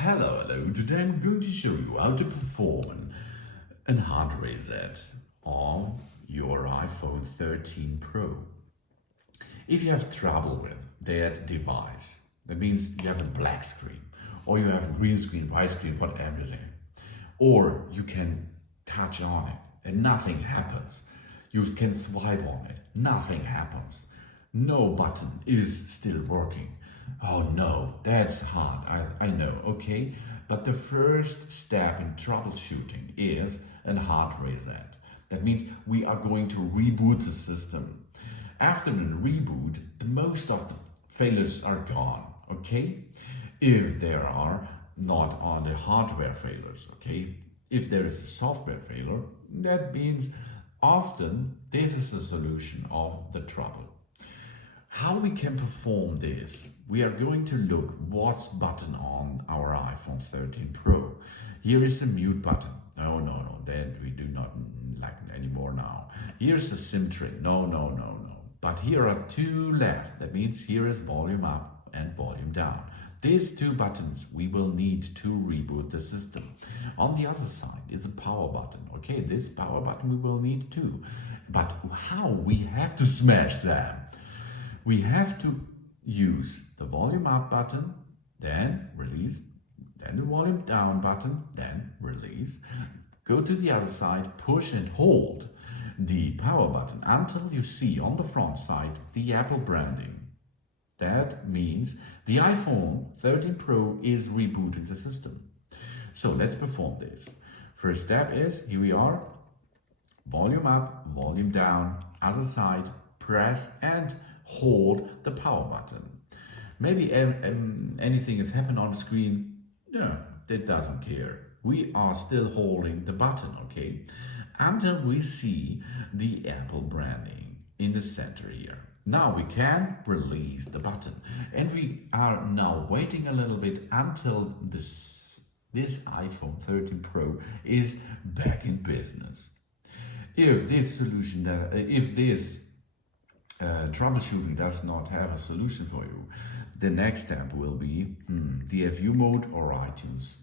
Hello. Today I'm going to show you how to perform a hard reset on your iPhone 13 Pro. If you have trouble with that device, that means you have a black screen, or you have a green screen, white screen, whatever it is, or you can touch on it and nothing happens. You can swipe on it, nothing happens. No button is still working. Oh no, that's hard, I know, okay? But the first step in troubleshooting is a hard reset. That means we are going to reboot the system. After a reboot, the most of the failures are gone, okay? If there are not on the hardware failures, okay? If there is a software failure, that means often this is the solution of the trouble. How we can perform this? We are going to look what's button on our iPhone 13 Pro. Here is the mute button. No, that we do not like anymore now. Here's the SIM tray. No. But here are two left. That means here is volume up and volume down. These two buttons we will need to reboot the system. On the other side is a power button. Okay, this power button we will need too. But how? We have to smash them. We have to use the volume up button, then release, then the volume down button, then release. Go to the other side, push and hold the power button until you see on the front side the Apple branding. That means the iPhone 13 Pro is rebooting the system. So let's perform this. First step is, here we are, volume up, volume down, other side, press and hold the power button. Maybe anything has happened on the screen. No, that doesn't care. We are still holding the button, okay? Until we see the Apple branding in the center here. Now we can release the button. And we are now waiting a little bit until this iPhone 13 Pro is back in business. If this troubleshooting does not have a solution for you, the next step will be DFU mode or iTunes.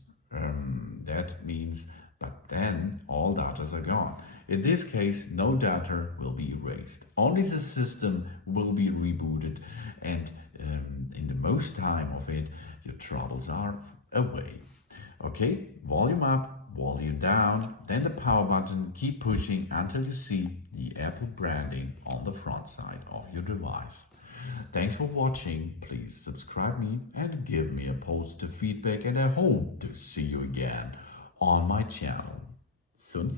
That means, but then all data are gone. In this case, no data will be erased. Only the system will be rebooted, and in the most time of it, your troubles are away. Okay, volume up, volume down, then the power button, keep pushing until you see the Apple branding on the front side of your device. Thanks for watching. Please subscribe me and give me a positive feedback, and I hope to see you again on my channel soon.